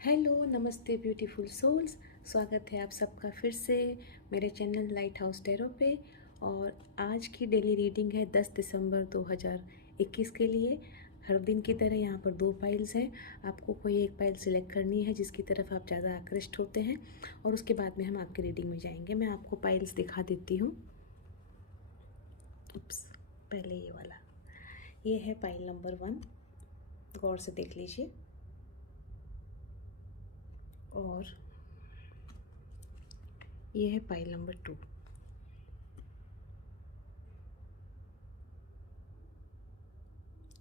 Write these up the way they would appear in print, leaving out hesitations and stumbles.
Hello, नमस्ते beautiful souls. स्वागत है आप सबका फिर से मेरे चैनल लाइट हाउस टैरो पे। और आज की डेली रीडिंग है 10 दिसंबर 2021 के लिए। हर दिन की तरह यहाँ पर 2 पाइल्स हैं। आपको कोई एक पाइल सिलेक्ट करनी है जिसकी तरफ आप ज़्यादा आकृष्ट होते हैं, और उसके बाद में हम आपकी रीडिंग में जाएंगे। मैं आपको पाइल्स दिखा देती हूँ। पहले ये वाला, ये है पाइल नंबर 1। गौर से देख लीजिए। और ये है पाइल नंबर 2।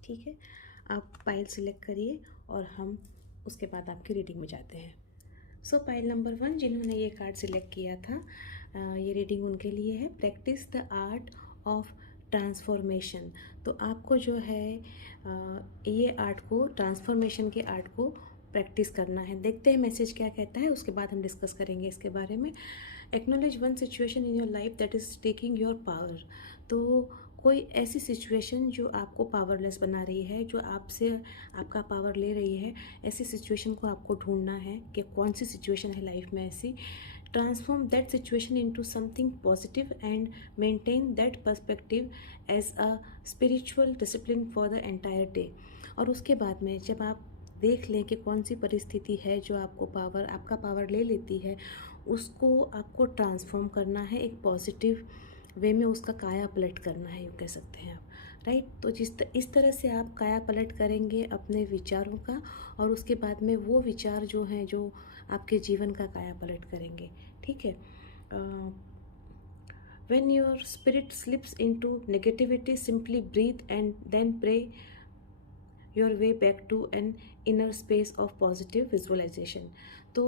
ठीक है, आप पाइल सिलेक्ट करिए और हम उसके बाद आपकी रीडिंग में जाते हैं। सो पाइल नंबर 1, जिन्होंने ये कार्ड सिलेक्ट किया था, ये रीडिंग उनके लिए है। Practice the art of transformation. तो आपको जो है ये आर्ट को, ट्रांसफॉर्मेशन के आर्ट को प्रैक्टिस करना है। देखते हैं मैसेज क्या कहता है, उसके बाद हम डिस्कस करेंगे इसके बारे में। Acknowledge one situation in your life that is taking your power. तो कोई ऐसी सिचुएशन जो आपको पावरलेस बना रही है, जो आपसे आपका पावर ले रही है, ऐसी सिचुएशन को आपको ढूंढना है कि कौन सी सिचुएशन है लाइफ में ऐसी। Transform that situation into something positive and maintain that perspective as a spiritual discipline for the entire day. और उसके बाद में जब आप देख लें कि कौन सी परिस्थिति है जो आपका पावर ले लेती है, उसको आपको ट्रांसफॉर्म करना है, एक पॉजिटिव वे में उसका काया पलट करना है, यूँ कह सकते हैं आप। राइट। तो इस तरह से आप काया पलट करेंगे अपने विचारों का, और उसके बाद में वो विचार जो हैं जो आपके जीवन का काया पलट करेंगे। ठीक है। When your spirit slips into negativity, simply breathe and then pray your way back to an inner space of positive visualization। तो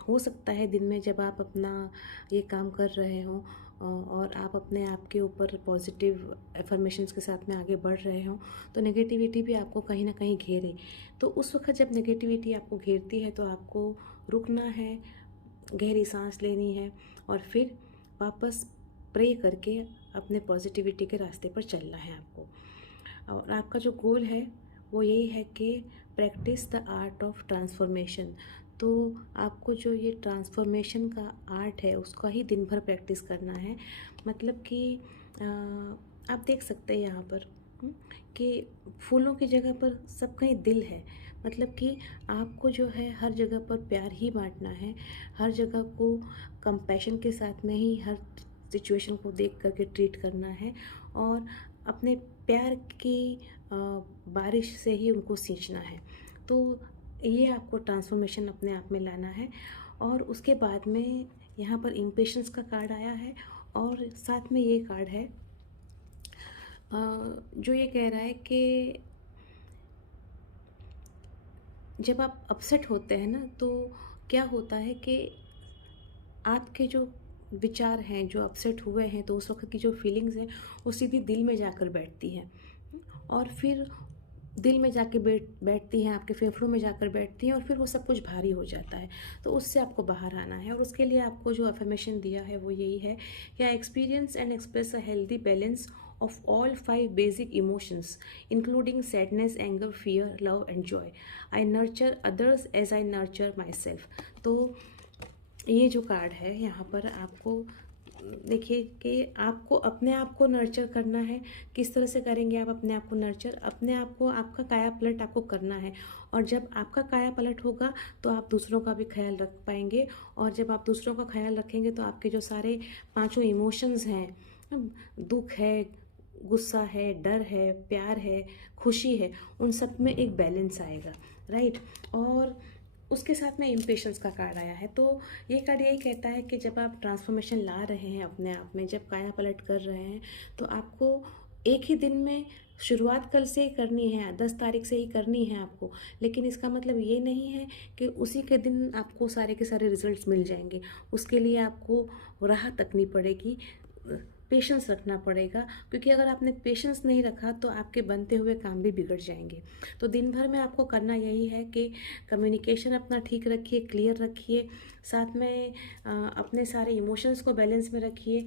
हो सकता है दिन में जब आप अपना ये काम कर रहे हों और आप अपने आप के ऊपर पॉजिटिव एफर्मेशंस के साथ में आगे बढ़ रहे हों, तो नेगेटिविटी भी आपको कहीं ना कहीं घेरे। तो उस वक्त जब नेगेटिविटी आपको घेरती है तो आपको रुकना है, गहरी सांस लेनी है, और फिर वापस प्रे करके अपने पॉजिटिविटी के रास्ते पर चलना है आपको। और आपका जो गोल है वो यही है कि practice the art of transformation. तो आपको जो ये ट्रांसफॉर्मेशन का आर्ट है उसका ही दिन भर प्रैक्टिस करना है। मतलब कि आप देख सकते हैं यहाँ पर कि फूलों की जगह पर सब कहीं दिल है। मतलब कि आपको जो है हर जगह पर प्यार ही बांटना है, हर जगह को कंपैशन के साथ में ही हर सिचुएशन को देख करके ट्रीट करना है, और अपने प्यार की बारिश से ही उनको सींचना है। तो ये आपको ट्रांसफॉर्मेशन अपने आप में लाना है। और उसके बाद में यहाँ पर इम्पेशंस का कार्ड आया है, और साथ में ये कार्ड है जो ये कह रहा है कि जब आप अपसेट होते हैं ना, तो क्या होता है कि आपके जो विचार हैं, जो अपसेट हुए हैं, तो उस वक्त की जो फीलिंग्स हैं वो सीधी दिल में जाकर बैठती हैं, और फिर दिल में जाके बैठती हैं, आपके फेफड़ों में जाकर बैठती हैं, और फिर वो सब कुछ भारी हो जाता है। तो उससे आपको बाहर आना है, और उसके लिए आपको जो अफर्मेशन दिया है वो यही है कि I experience and express a healthy balance of all 5 basic emotions, including sadness, anger, fear, love and joy. I nurture others as I nurture myself। तो ये जो कार्ड है यहाँ पर आपको देखिए कि आपको अपने आप को नर्चर करना है। किस तरह से करेंगे आप अपने आप को नर्चर? अपने आप को, आपका काया पलट आपको करना है, और जब आपका काया पलट होगा तो आप दूसरों का भी ख्याल रख पाएंगे। और जब आप दूसरों का ख्याल रखेंगे तो आपके जो सारे 5 इमोशंस हैं, दुख है, गुस्सा है, डर है, प्यार है, खुशी है, उन सब में एक बैलेंस आएगा। राइट। और उसके साथ में इम्पेशंस का कार्ड आया है। तो ये कार्ड यही कहता है कि जब आप ट्रांसफॉर्मेशन ला रहे हैं अपने आप में, जब काया पलट कर रहे हैं, तो आपको एक ही दिन में शुरुआत कल से ही करनी है, 10 तारीख से ही करनी है आपको। लेकिन इसका मतलब ये नहीं है कि उसी के दिन आपको सारे के सारे रिजल्ट्स मिल जाएंगे। उसके लिए आपको राह तकनी पड़ेगी, पेशेंस रखना पड़ेगा, क्योंकि अगर आपने पेशेंस नहीं रखा तो आपके बनते हुए काम भी बिगड़ जाएंगे। तो दिन भर में आपको करना यही है कि कम्युनिकेशन अपना ठीक रखिए, क्लियर रखिए, साथ में अपने सारे इमोशंस को बैलेंस में रखिए,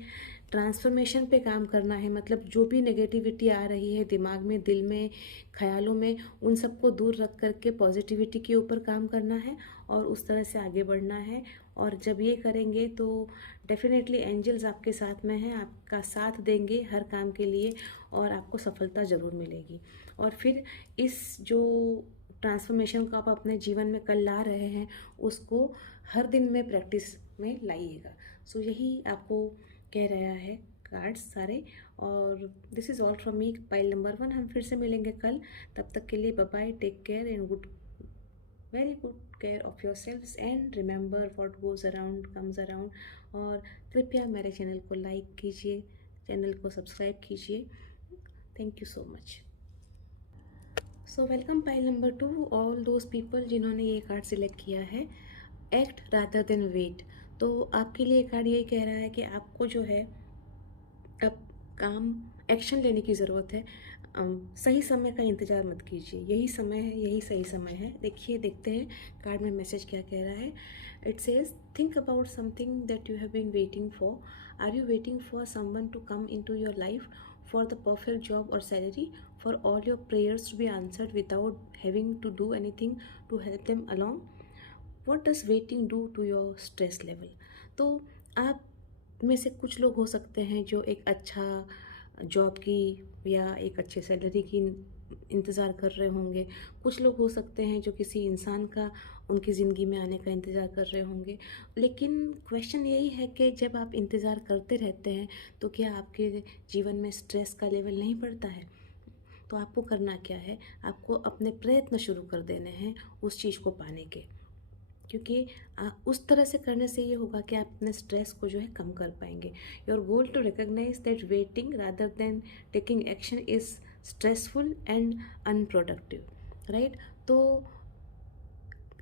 ट्रांसफॉर्मेशन पे काम करना है, मतलब जो भी नेगेटिविटी आ रही है दिमाग में, दिल में, ख्यालों में, उन सबको दूर रख करके पॉजिटिविटी के ऊपर काम करना है और उस तरह से आगे बढ़ना है। और जब ये करेंगे तो डेफिनेटली एंजल्स आपके साथ में हैं, आपका साथ देंगे हर काम के लिए और आपको सफलता ज़रूर मिलेगी। और फिर इस जो ट्रांसफॉर्मेशन को आप अपने जीवन में कल ला रहे हैं उसको हर दिन में प्रैक्टिस में लाइएगा। सो यही आपको कह रहा है कार्ड्स सारे। और this is all from me, pile number 1। हम फिर से मिलेंगे कल, तब तक के लिए bye bye, take care and good, very good care of your selves and remember what goes around comes around. और कृपया मेरे चैनल को लाइक कीजिए, चैनल को सब्सक्राइब कीजिए। Thank you so much. So welcome pile number 2, all those people जिन्होंने ये card select किया है, एक्ट रादर देन वेट। तो आपके लिए कार्ड यही कह रहा है कि आपको जो है अब काम एक्शन लेने की ज़रूरत है। सही समय का इंतज़ार मत कीजिए, यही समय है, यही सही समय है। देखिए, देखते हैं कार्ड में मैसेज क्या कह रहा है। It says think about something that you have been waiting for. Are you waiting for someone to come in to your life, for the perfect job और salary, for all your prayers to be answered without having to do anything to help them along? What does waiting do to your stress level? तो आप में से कुछ लोग हो सकते हैं जो एक अच्छा जॉब की या एक अच्छे सैलरी की इंतज़ार कर रहे होंगे। कुछ लोग हो सकते हैं जो किसी इंसान का उनकी ज़िंदगी में आने का इंतज़ार कर रहे होंगे। लेकिन क्वेश्चन यही है कि जब आप इंतज़ार करते रहते हैं तो क्या आपके जीवन में स्ट्रेस का लेवल नहीं बढ़ता है? तो आपको करना क्या है, आपको अपने प्रयत्न शुरू कर देने हैं उस चीज़ को पाने के। क्योंकि उस तरह से करने से ये होगा कि आप अपने स्ट्रेस को जो है कम कर पाएंगे। Your goal to recognise that waiting rather than taking action is stressful and unproductive, right? तो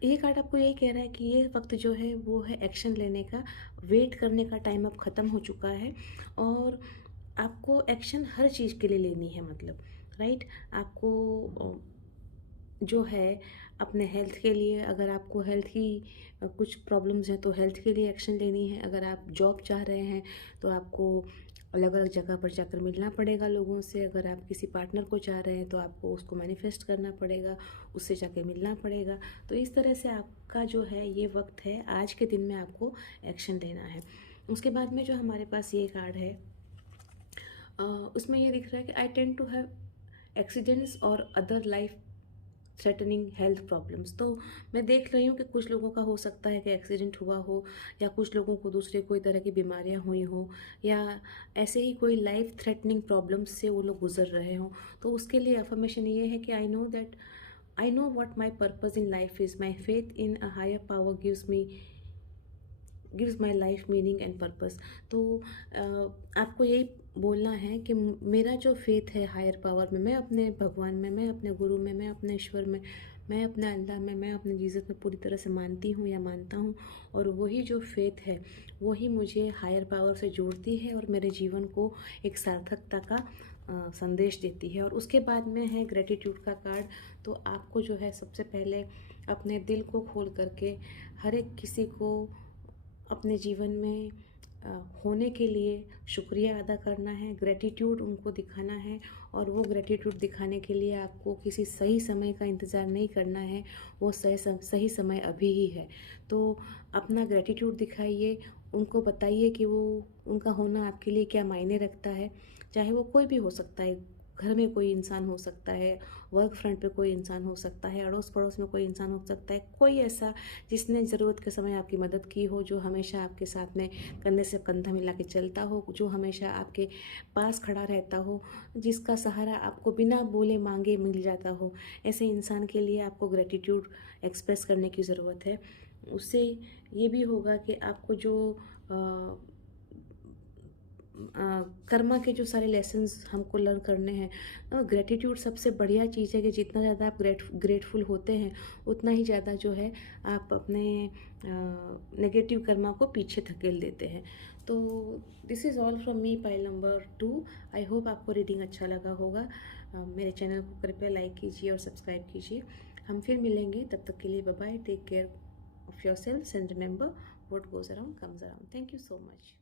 ये कार्ड आपको यही कह रहा है कि ये वक्त जो है वो है एक्शन लेने का, वेट करने का टाइम अब ख़त्म हो चुका है और आपको एक्शन हर चीज़ के लिए लेनी है, मतलब राइट। आपको जो है अपने हेल्थ के लिए, अगर आपको हेल्थ की कुछ प्रॉब्लम्स हैं तो हेल्थ के लिए एक्शन लेनी है। अगर आप जॉब चाह रहे हैं तो आपको अलग अलग जगह पर जाकर मिलना पड़ेगा लोगों से। अगर आप किसी पार्टनर को चाह रहे हैं तो आपको उसको मैनिफेस्ट करना पड़ेगा, उससे जाके मिलना पड़ेगा। तो इस तरह से आपका जो है ये वक्त है, आज के दिन में आपको एक्शन लेना है। उसके बाद में जो हमारे पास ये कार्ड है उसमें ये दिख रहा है कि I tend to have accidents और other life threatening health problems. तो मैं देख रही हूँ कि कुछ लोगों का हो सकता है कि एक्सीडेंट हुआ हो, या कुछ लोगों को दूसरे कोई तरह की बीमारियाँ हुई हो, या ऐसे ही कोई लाइफ थ्रेटनिंग प्रॉब्लम्स से वो लोग गुजर रहे हों। तो उसके लिए अफर्मेशन ये है कि I know what my purpose in life is, my faith in a higher power gives my life meaning and purpose. तो आपको यही बोलना है कि मेरा जो फेथ है हायर पावर में, मैं अपने भगवान में, मैं अपने गुरु में, मैं अपने ईश्वर में, मैं अपने अल्लाह में, मैं अपने जीसस में पूरी तरह से मानती हूँ या मानता हूँ। और वही जो फेथ है वही मुझे हायर पावर से जोड़ती है और मेरे जीवन को एक सार्थकता का संदेश देती है। और उसके बाद में है ग्रेटिट्यूड का कार्ड। तो आपको जो है सबसे पहले अपने दिल को खोल करके हर एक किसी को अपने जीवन में होने के लिए शुक्रिया अदा करना है, ग्रेटिट्यूड उनको दिखाना है। और वो ग्रेटिट्यूड दिखाने के लिए आपको किसी सही समय का इंतज़ार नहीं करना है, वो सही समय अभी ही है। तो अपना ग्रेटिट्यूड दिखाइए, उनको बताइए कि वो उनका होना आपके लिए क्या मायने रखता है। चाहे वो कोई भी हो सकता है, घर में कोई इंसान हो सकता है, वर्क फ्रंट पे कोई इंसान हो सकता है, अड़ोस पड़ोस में कोई इंसान हो सकता है, कोई ऐसा जिसने ज़रूरत के समय आपकी मदद की हो, जो हमेशा आपके साथ में कंधे से कंधा मिला के चलता हो, जो हमेशा आपके पास खड़ा रहता हो, जिसका सहारा आपको बिना बोले मांगे मिल जाता हो। ऐसे इंसान के लिए आपको ग्रेटिट्यूड एक्सप्रेस करने की ज़रूरत है। उससे ये भी होगा कि आपको जो कर्मा के जो सारे लेसन्स हमको लर्न करने हैं, ग्रेटिट्यूड सबसे बढ़िया चीज़ है कि जितना ज़्यादा आप ग्रेटफुल होते हैं उतना ही ज़्यादा जो है आप अपने नेगेटिव कर्मा को पीछे धकेल देते हैं। तो this is all from me, pile number 2। I hope आपको रीडिंग अच्छा लगा होगा। मेरे चैनल को कृपया लाइक कीजिए और सब्सक्राइब कीजिए। हम फिर मिलेंगे, तब तक के लिए bye bye, take care of your self and remember what goes around comes around. Thank you so much.